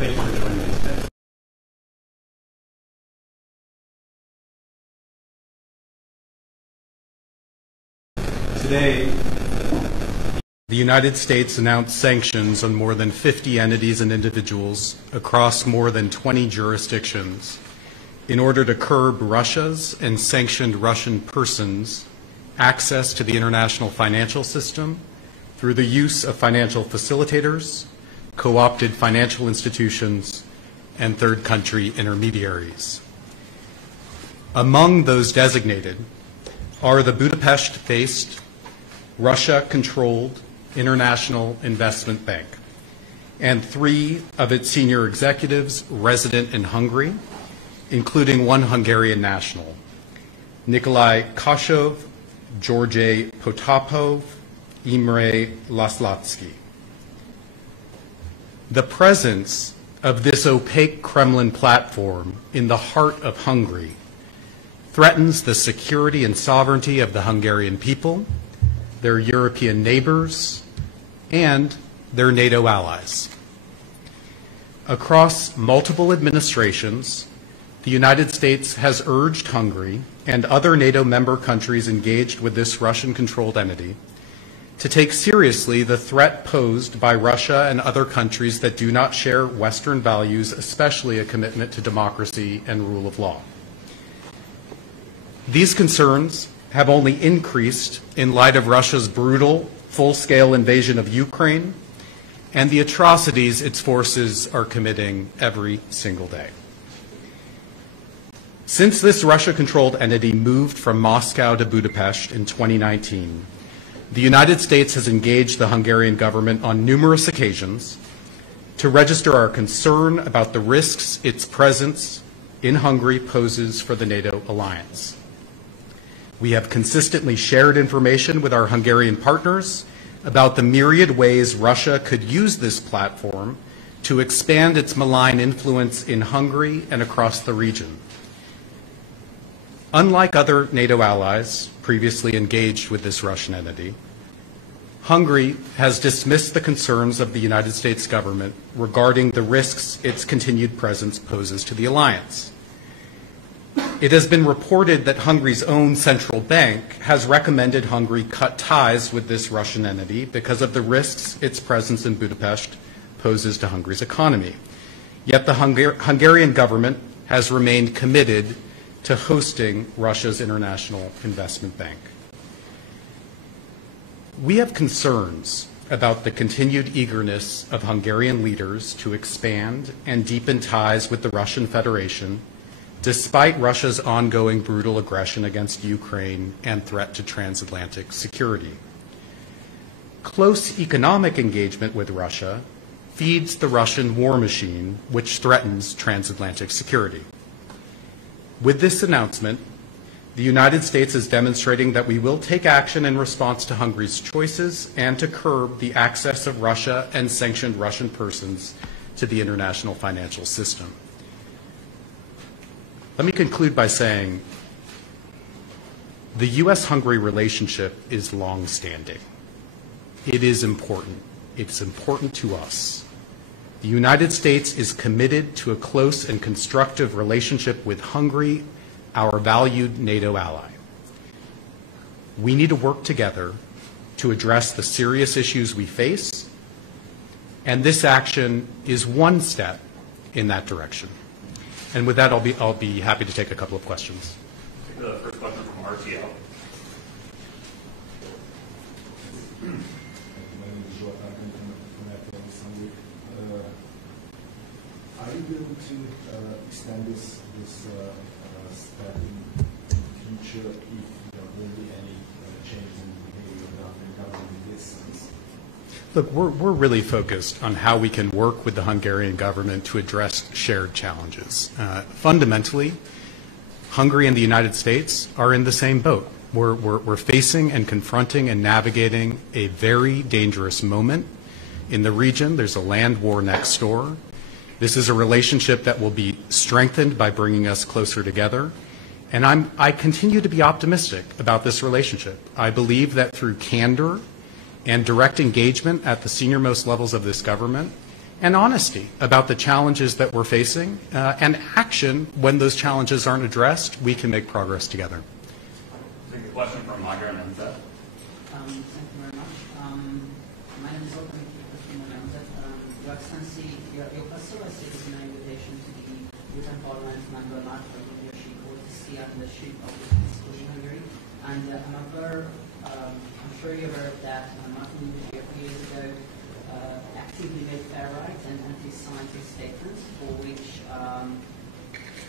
Thank you for joining me today. Today, the United States announced sanctions on more than 50 entities and individuals across more than 20 jurisdictions in order to curb Russia's and sanctioned Russian persons' access to the international financial system through the use of financial facilitators, co-opted financial institutions, and third country intermediaries. Among those designated are the Budapest-based, Russia-controlled International Investment Bank and 3 of its senior executives resident in Hungary, including one Hungarian national, Nikolai Kashov, George Potapov, Imre Laszlatsky. The presence of this opaque Kremlin platform in the heart of Hungary threatens the security and sovereignty of the Hungarian people, their European neighbors, and their NATO allies. Across multiple administrations, the United States has urged Hungary and other NATO member countries engaged with this Russian-controlled entity to take seriously the threat posed by Russia and other countries that do not share Western values, especially a commitment to democracy and rule of law. These concerns have only increased in light of Russia's brutal, full-scale invasion of Ukraine and the atrocities its forces are committing every single day. Since this Russia-controlled entity moved from Moscow to Budapest in 2019, the United States has engaged the Hungarian government on numerous occasions to register our concern about the risks its presence in Hungary poses for the NATO alliance. We have consistently shared information with our Hungarian partners about the myriad ways Russia could use this platform to expand its malign influence in Hungary and across the region. Unlike other NATO allies previously engaged with this Russian entity, Hungary has dismissed the concerns of the United States government regarding the risks its continued presence poses to the alliance. It has been reported that Hungary's own central bank has recommended Hungary cut ties with this Russian entity because of the risks its presence in Budapest poses to Hungary's economy. Yet the Hungarian government has remained committed to hosting Russia's International Investment Bank. We have concerns about the continued eagerness of Hungarian leaders to expand and deepen ties with the Russian Federation despite Russia's ongoing brutal aggression against Ukraine and threat to transatlantic security. Close economic engagement with Russia feeds the Russian war machine, which threatens transatlantic security. With this announcement, the United States is demonstrating that we will take action in response to Hungary's choices and to curb the access of Russia and sanctioned Russian persons to the international financial system. Let me conclude by saying the U.S.-Hungary relationship is long-standing. It is important. It's important to us. The United States is committed to a close and constructive relationship with Hungary, our valued NATO ally. We need to work together to address the serious issues we face, and this action is one step in that direction. And with that, I'll be happy to take a couple of questions. Take the first question from RTL. Are you going to extend this step in the future if there will be any changes in behavior of the government in this sense? Look, we're really focused on how we can work with the Hungarian government to address shared challenges. Fundamentally, Hungary and the United States are in the same boat. We're facing and confronting and navigating a very dangerous moment in the region. There's a land war next door. This is a relationship that will be strengthened by bringing us closer together. And I continue to be optimistic about this relationship. I believe that through candor and direct engagement at the senior-most levels of this government and honesty about the challenges that we're facing, and action when those challenges aren't addressed, we can make progress together. Take a question from Margaret and Zed. Thank you very much. My name is Pressman. Your Excellency, your Pastor received an invitation to the European Parliament member Martin leadership to see out the leadership of the Constitution Hungary. And I'm sure you're aware of that. Martin leadership a few years ago actively made fair rights and anti-scientist statements for which,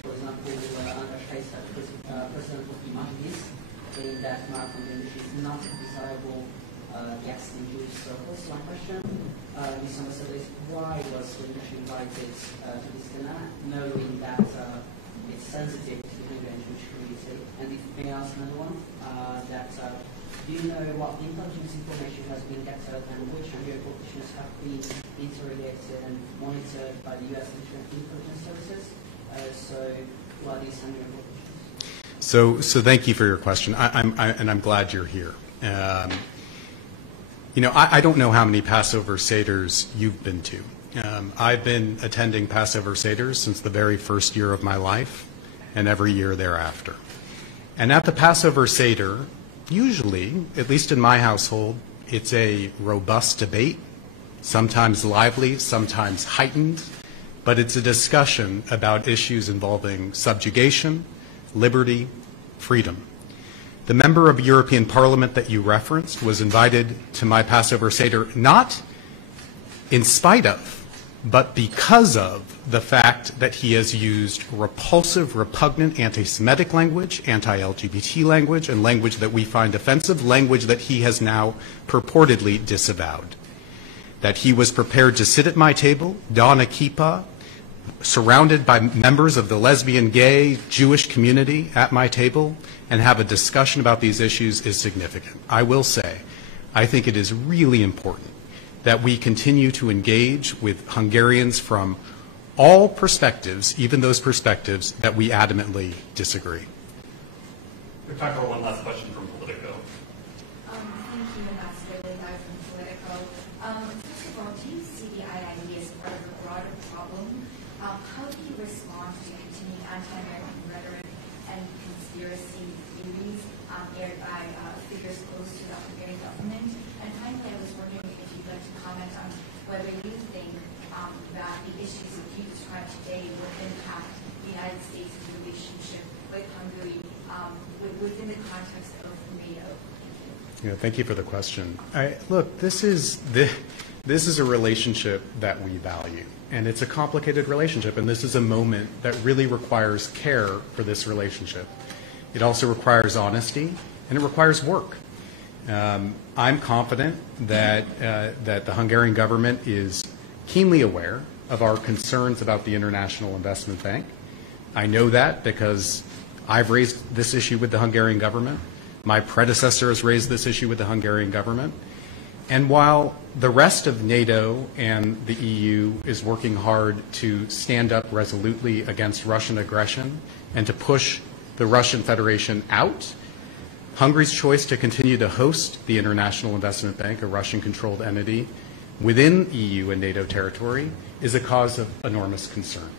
for example, under President of Humanities, saying that Martin leadership is not a desirable guest in Jewish circles. So my question, Ms. Ambassador, is why was leadership invited to this dinner, knowing that it's sensitive to the Hungarian Jewish community? And if may I ask another one, do you know what intelligence information has been gathered and which Hungarian politicians have been interrogated and monitored by the U.S. intelligence services? So what are these Hungarian politicians? So thank you for your question, and I'm glad you're here. I don't know how many Passover Seders you've been to. I've been attending Passover Seders since the very first year of my life and every year thereafter. And at the Passover Seder, usually, at least in my household, it's a robust debate, sometimes lively, sometimes heightened, but it's a discussion about issues involving subjugation, liberty, freedom. The member of European Parliament that you referenced was invited to my Passover Seder not in spite of, but because of the fact that he has used repulsive, repugnant anti-Semitic language, anti-LGBT language, and language that we find offensive, language that he has now purportedly disavowed. That he was prepared to sit at my table, don a kippah, surrounded by members of the lesbian, gay, Jewish community at my table, and have a discussion about these issues is significant. I will say, I think it is really important that we continue to engage with Hungarians from all perspectives, even those perspectives that we adamantly disagree. We have time for one last question from Politico. Thank you, Ambassador Lindau from Politico. First of all, do you see the IIB as part of a broader problem? How do you respond to continued anti-American rhetoric and conspiracy theories aired by figures close to the Hungarian government? And finally, I was wondering if you'd like to comment on whether you think that the issues that you described today will impact the United States' relationship with Hungary within the context of NATO. Yeah, thank you for the question. Look, this is a relationship that we value, and it's a complicated relationship, and this is a moment that really requires care for this relationship. It also requires honesty, and it requires work. I'm confident that the Hungarian government is keenly aware of our concerns about the International Investment Bank. I know that because I've raised this issue with the Hungarian government. My predecessor has raised this issue with the Hungarian government. And while the rest of NATO and the EU is working hard to stand up resolutely against Russian aggression and to push the Russian Federation out, Hungary's choice to continue to host the International Investment Bank, a Russian-controlled entity, within EU and NATO territory is a cause of enormous concern.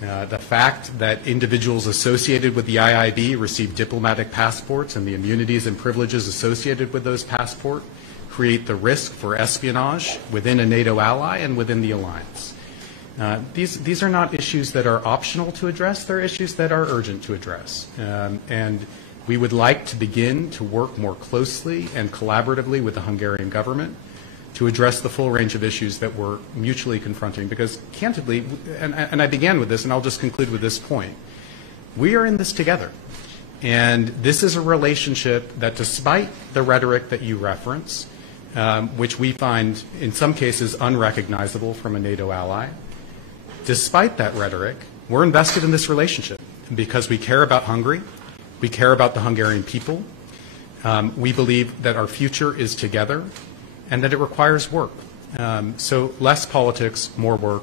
The fact that individuals associated with the IIB receive diplomatic passports and the immunities and privileges associated with those passports create the risk for espionage within a NATO ally and within the alliance. These are not issues that are optional to address, they're issues that are urgent to address. And we would like to begin to work more closely and collaboratively with the Hungarian government to address the full range of issues that we're mutually confronting. Because candidly, and I began with this, and I'll just conclude with this point, we are in this together. And this is a relationship that, despite the rhetoric that you reference, which we find in some cases unrecognizable from a NATO ally, despite that rhetoric, we're invested in this relationship because we care about Hungary, we care about the Hungarian people, we believe that our future is together, and that it requires work. So less politics, more work,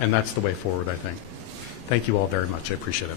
and that's the way forward, I think. Thank you all very much. I appreciate it.